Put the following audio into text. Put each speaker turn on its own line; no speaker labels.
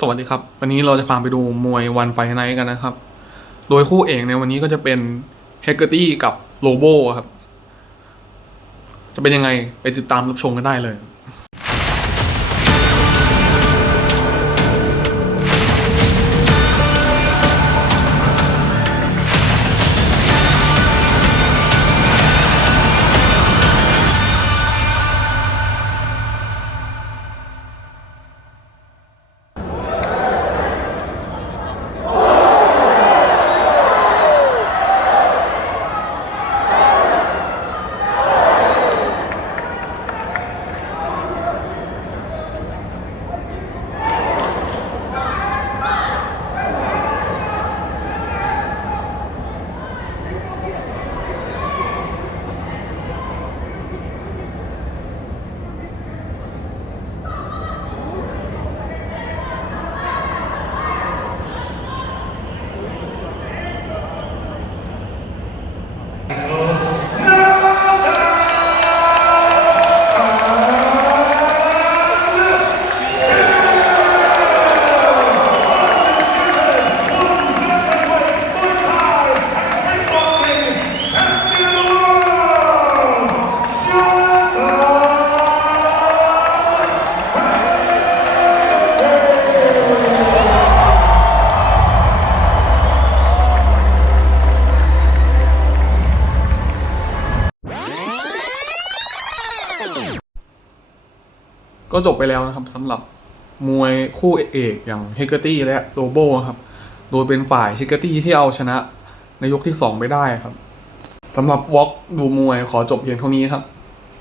สวัสดีครับ วันนี้เราจะพาไปดูมวยวันไฟไนท์กันนะครับ โดยคู่เอกในวันนี้ก็จะเป็นเฮกเกอร์ตี้กับโลโบครับ จะเป็นยังไงไปติดตามรับชมกันได้เลย ก็จบไปแล้วนะครับสำหรับมวยคู่เอกอย่างเฮกเกอร์ตี้และโลโบครับ โดยเป็นฝ่ายเฮกเกอร์ตี้ที่เอาชนะในยกที่ 2 ไปได้ครับสำหรับวอล์กดูมวยขอจบเพียงเท่านี้ครับ